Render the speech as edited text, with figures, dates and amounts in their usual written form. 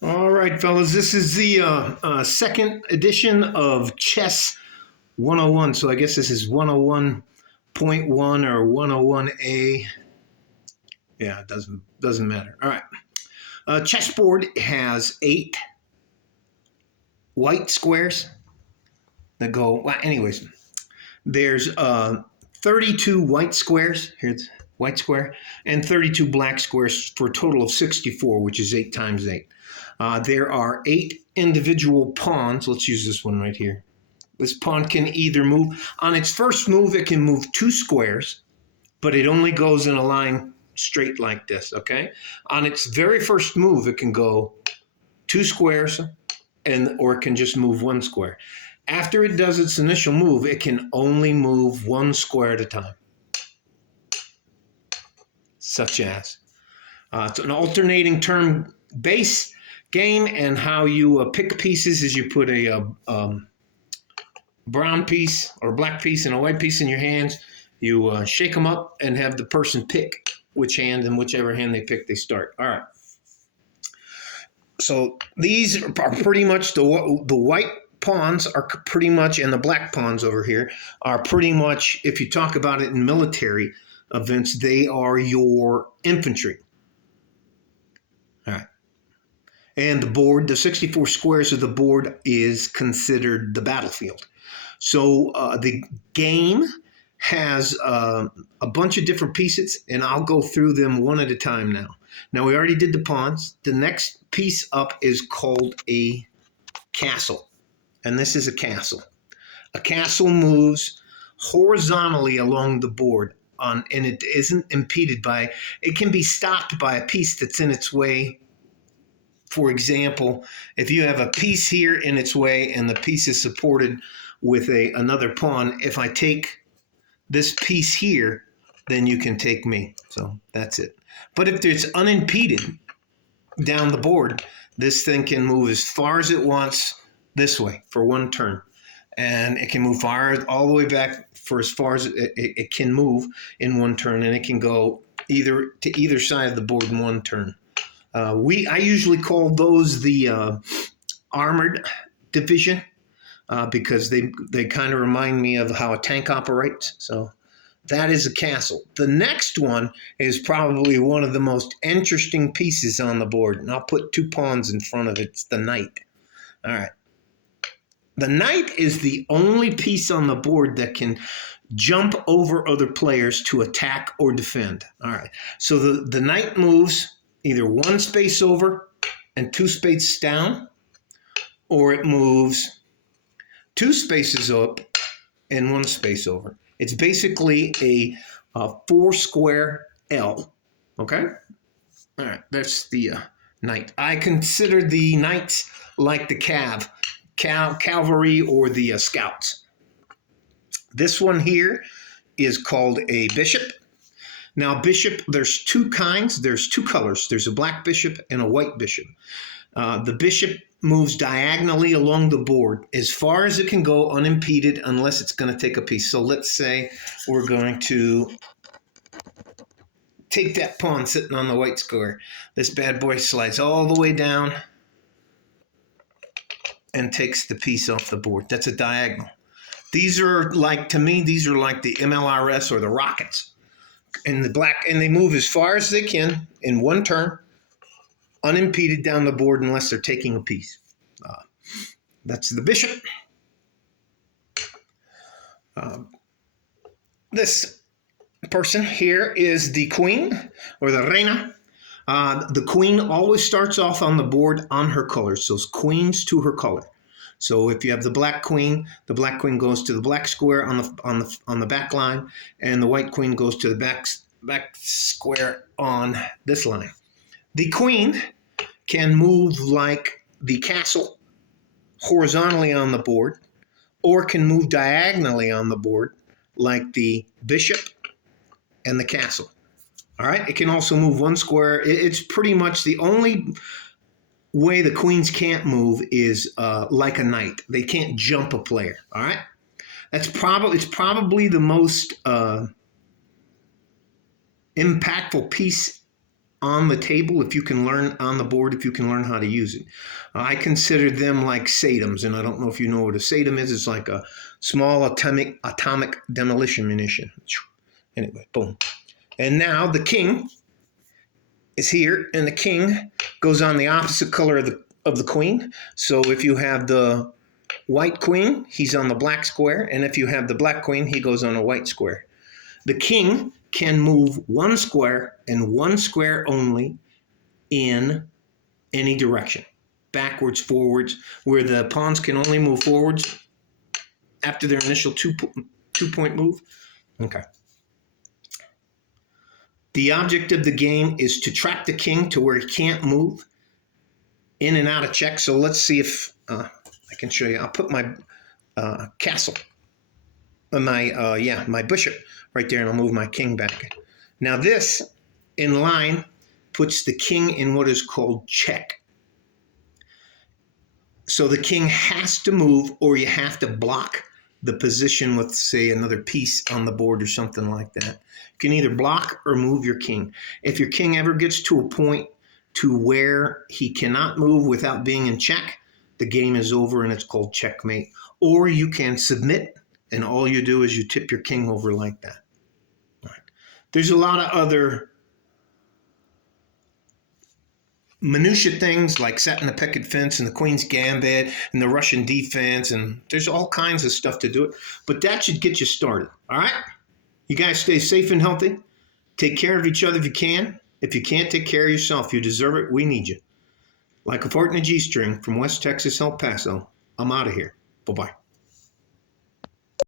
All right, fellas, this is the second edition of Chess 101. So I guess this is 101.1 or 101A. Yeah, it doesn't matter. All right. Chessboard has 8 white squares that go. Well, anyways, there's 32 white squares. Here's white square and 32 black squares for a total of 64, which is 8 times 8. There are 8 individual pawns. Let's use this one right here. This pawn can either move, on its first move, it can move 2 squares, but it only goes in a line straight like this, okay? On its very first move, it can go 2 squares, or it can just move 1 square. After it does its initial move, it can only move 1 square at a time, such as. It's an alternating turn base game, and how you pick pieces is you put a brown piece or black piece and a white piece in your hands. You shake them up and have the person pick which hand, and whichever hand they pick, they start. All right. So these are pretty much the white pawns are pretty much, and the black pawns over here are pretty much, if you talk about it in military events, they are your infantry. All right. And the board, the 64 squares of the board, is considered the battlefield. So the game has a bunch of different pieces, and I'll go through them one at a time now. Now, we already did the pawns. The next piece up is called a castle, and this is a castle. A castle moves horizontally along the board, and it isn't impeded by, it can be stopped by a piece that's in its way. For example, if you have a piece here in its way and the piece is supported with another pawn, if I take this piece here, then you can take me. So that's it. But if it's unimpeded down the board, this thing can move as far as it wants this way for 1 turn. And it can move all the way back for as far as it can move in 1 turn, and it can go to either side of the board in 1 turn. I usually call those the armored division because they kind of remind me of how a tank operates. So that is a castle. The next one is probably one of the most interesting pieces on the board, and I'll put 2 pawns in front of it. It's the knight. All right. The knight is the only piece on the board that can jump over other players to attack or defend. All right. So the knight moves either 1 space over and 2 spaces down, or it moves 2 spaces up and 1 space over. It's basically a 4-square L. Okay? All right, that's the knight. I consider the knights like the cavalry or the scouts. This one here is called a bishop. Now, bishop, there's 2 kinds. There's 2 colors. There's a black bishop and a white bishop. The bishop moves diagonally along the board as far as it can go unimpeded, unless it's going to take a piece. So let's say we're going to take that pawn sitting on the white square. This bad boy slides all the way down and takes the piece off the board. That's a diagonal. These are like, to me, these are like the MLRS or the Rockets. And they move as far as they can in 1 turn, unimpeded down the board, unless they're taking a piece. That's the bishop. This person here is the queen, or the reina. The queen always starts off on the board on her colors, so it's queens to her color. So if you have the black queen goes to the black square on the back line, and the white queen goes to the back square on this line. The queen can move like the castle horizontally on the board, or can move diagonally on the board like the bishop and the castle. All right, it can also move 1 square. It's pretty much the only way the queens can't move is like a knight. They can't jump a player. All right, it's probably the most impactful piece on the table if you can learn on the board, if you can learn how to use it. I consider them like SATMs, and I don't know if you know what a SATM is. It's like a small atomic demolition munition. Anyway, boom. And now the king is here, and the king goes on the opposite color of the queen. So if you have the white queen, he's on the black square, and if you have the black queen, he goes on a white square. The king can move one square and one square only in any direction, backwards, forwards, where the pawns can only move forwards after their initial two-point move. Okay. The object of the game is to trap the king to where he can't move in and out of check. So let's see if I can show you. I'll put my castle, my bishop right there, and I'll move my king back. Now this, in line, puts the king in what is called check. So the king has to move, or you have to block the position with, say, another piece on the board or something like that. You can either block or move your king. If your king ever gets to a point to where he cannot move without being in check, the game is over and it's called checkmate. Or you can submit, and all you do is you tip your king over like that. All right. There's a lot of other minutia things like setting the picket fence and the queen's gambit and the Russian defense, and there's all kinds of stuff to do it. But that should get you started. All right? You guys stay safe and healthy. Take care of each other if you can. If you can't take care of yourself, you deserve it. We need you. Like a fart in a G-string from West Texas, El Paso, I'm out of here. Bye-bye.